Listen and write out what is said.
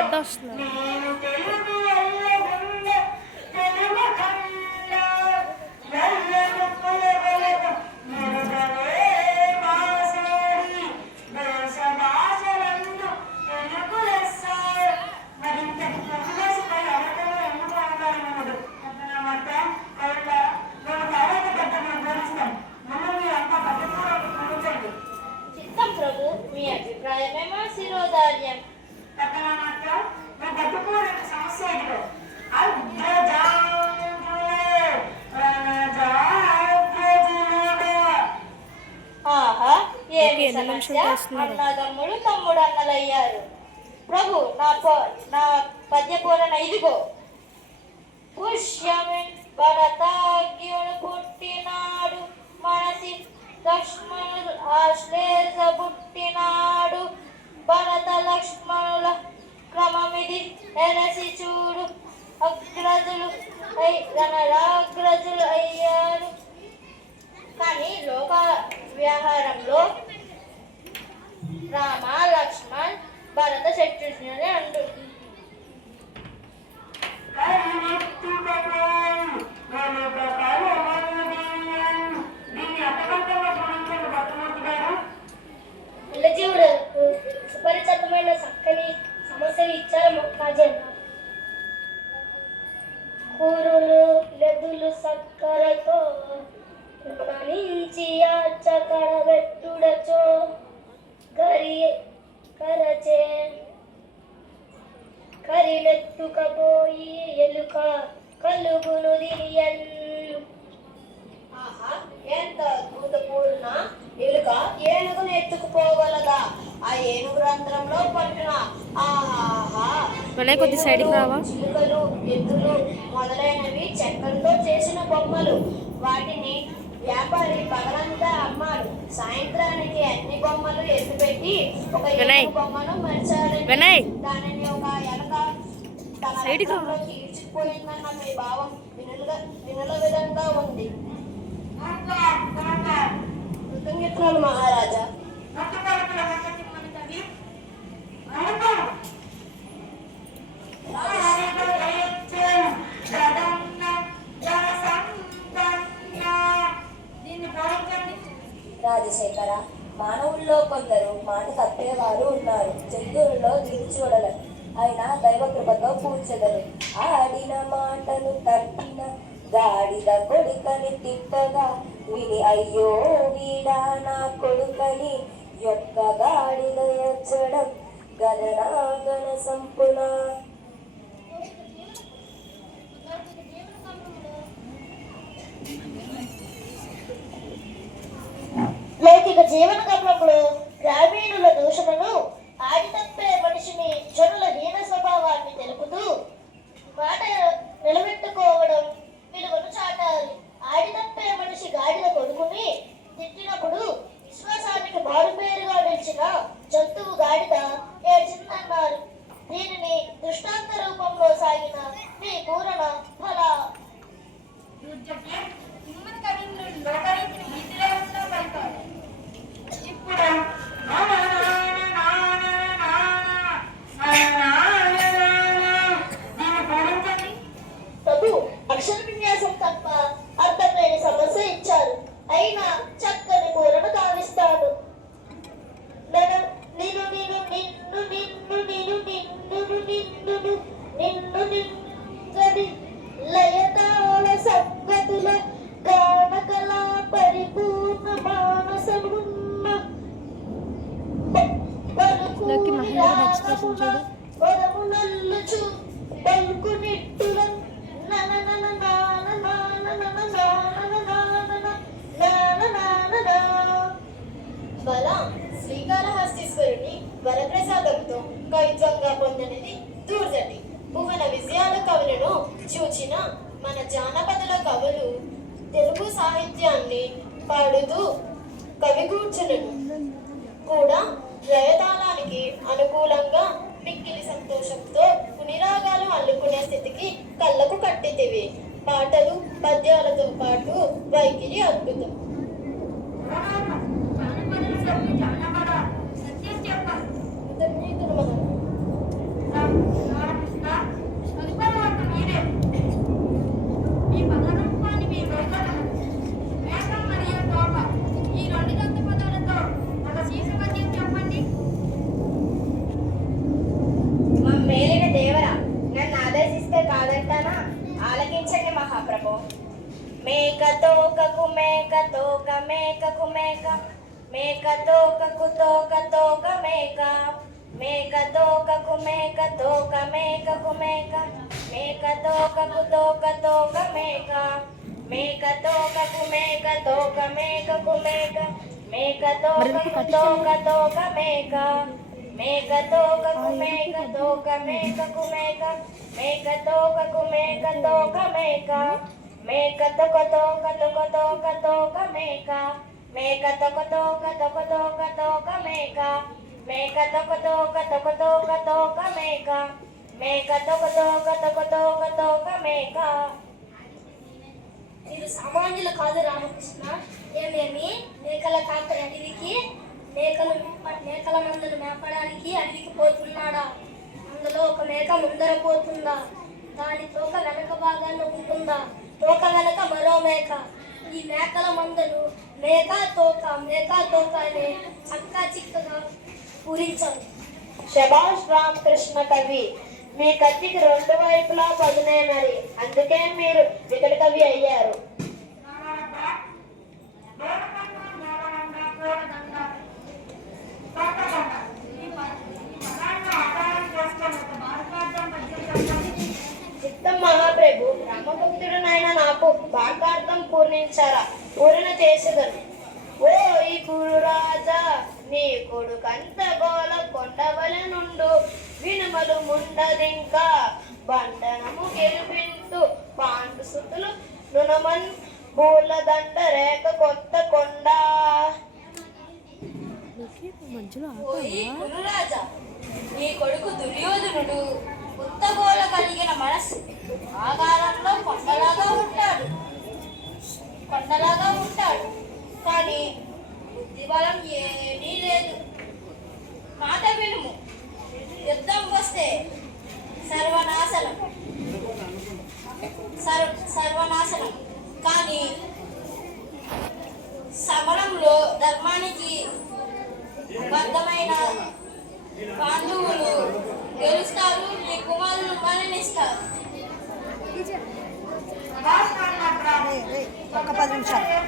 అడ్డు వస్తున్నారు. మీ అభిప్రాయమేమో శిరోధార్యం. ఆహా, ఏమి సమస్య? అన్నదమ్ముడు తమ్ముడు అన్నలయ్యారు. ప్రభు, నా పద్యపూరణ ఇదిగో. పుష్యమిన్ భరతాగ్యుడు పుట్టినాడు, మనసి లక్ష్మణుడు ఆశ్లేష పుట్టినాడు. భరత లక్ష్మణుల క్రమమిది ఎరసి చూడు. అగ్రజులు గణరాగ్రజులు అయ్యారు. కానీ లోక వ్యవహారంలో రామ లక్ష్మణ్ భరత శత్రుఘ్నుని అంటుంది. పిల్లజీవులకు సుపరిచితమైన చక్కని సమస్యలు ఇచ్చారు రాజన్న. కూరులు లెదులు సక్కరతో నుంచి కడబెట్టుడచో కరచే కరిలెత్తుకపోయి ఎలుక కలుగును దిరియన్. ఆహా, ఎంత అద్భుతపూర్ణ! ఎలుక ఏనుగును ఎత్తుకుపోగలదా? ఆ ఏనుగు రంధ్రంలో పట్టిన కొద్ది సైడ్కి రావా? చిలుకలు, ఎద్దులు మొదలైనవి చెక్కలతో చేసిన బొమ్మలు. వాటిని వ్యాపారి పగలంతా అమ్మాడు. సాయంత్రానికి అన్ని బొమ్మలు ఎత్తుపెట్టి ఒక ఏనుగు బొమ్మను మర్చాడని దానిని ఒక ఎలక తన రంధ్రంలో తీర్చిపోయిందన్న మీ భావం వినుల విధంగా ఉంది. కృతజ్ఞతలు మహారాజా. రాజశేఖర, మానవుల్లో కొందరు మాట తప్పేవారు ఉన్నారు. జంతువుల్లో దీన్ని చూడలేదు. అయినా దైవ కృపతో పూడ్చెదరు. ఆడిన మాటను తప్పిన గాడిద కొడుకని తిట్టగా విని అయ్యో వీడా నా కొడుకని యొక్క గాడిద ఎచ్చడం గణనాగణ సంపున. లౌకిక జీవన గమనంలో గ్రామీణుల దోషములను ఆడి తప్పే మనిషిని జనుల హీన స్వభావాన్ని తెలుపుతూ మాట నిలబెట్టుకోవడం విలువను చాటాలి. ఆడి తప్పే మనిషి గాడిద కొడుకుని తిట్టినప్పుడు విశ్వాసానికి మారుపేరుగా నిలిచిన జంతువు గాడిద ఏడ్చిందన్నారు. దీనిని దృష్టాంత రూపంలో సాగిన మీ పూరణ ఫల ప్రభు అక్షర విన్యాసం తప్ప అర్థం లేని సమస్య ఇచ్చారు. అయినా చక్కని పూరణ కావిస్తాడు. నిన్ను నిన్ను నిన్ను నిన్ను నిన్ను నిన్ను నిన్ను నిన్ను నిన్ను లయతాళ సంగతుల గానకళ పరిపూర్ణ మానసమున్న వరము నల్లుచు పలుకు నిట్టుల బల శ్రీకాళహస్తీశ్వరుని వరప్రసాదంతో కవిత్వంగా పొందినది దూర్జటి. భువన విజయాల కవులను చూచిన మన జానపదుల కవులు తెలుగు సాహిత్యాన్ని పాడుతూ కవిగూర్చులను కూడా లయతాళానికి అనుకూలంగా మిక్కిలి సంతోషంతో పునిరాగాలు అల్లుకునే స్థితికి కళ్ళకు కట్టితివి. పాటలు పద్యాలతో పాటు వైఖరి అద్భుతం. కృతజ్ఞతలు తోక మేకకు మేక మేక తోకకు తోక తోక మేక మేక తోకకు మేక తోక మేకకు మేక మేక తోకకు తోక తోక మేక మేక తోకకు మేక తోక మేకకు మేక మేక తోకకు తోక తోక మేక మేక తోకకు మేక తోక మేకకు మేక మేక తోకకు మేక తోక మేక మేక తోక తోక తోక తోక తోక మేక మేక తోక తోక తోక తోక తోక మేక మేక తోక తోక తోక తోక తోక మేక మేక తోక తోక తోక తోక తోక మేక. మీరు సామాన్యులు కాదు రామకృష్ణ. ఏమేమి మేకల కాపరి అడవికి మేకల మందులు మేపడానికి అడవికి పోతున్నాడా? అందులో ఒక మేక ముందర పోతుందా? దాని తోక వెనక భాగాన్ని ఉంటుందా? తోక వెనక మరో మేక. ఈ మేకల మందులు మేక తోక అని చక్కా చిక్కగా పూరించారు. శభాష్ రామకృష్ణ కవి, మీ కత్తికి రెండు వైపులా పదునే మరి, అందుకే మీరు వికట కవి అయ్యారు. చిత్తం మహాప్రభు, రామభక్తుడునైన నాకు భాగార్థం పూర్ణించారా? పూర్ణ చేసేదను. ఓ ఈ కురురాజా, నీ కొడుకంత గోల కొండవల నుండు వినుమలు ముండదింకా బండనము గెలిపింతు పాండు సుతులు నునమన్ పూల దండ రేఖ కొత్త కొండ. ఓయి కురురాజా, నీ కొడుకు దుర్యోధనుడు ఉత్తగోళ కలిగిన మనస్సు, ఆకారంలో కొండలాగా ఉంటాడు, కానీ బుద్ధిబలం ఏమీ లేదు. మాట వినుము, యుద్ధం వస్తే సర్వనాశనం కానీ సమరంలో ధర్మానికి బద్ధమైన పాండవులు గెలుస్తారు, నీ కుమారులు మరణిస్తారు. ఒక 10 నిమిషాలు.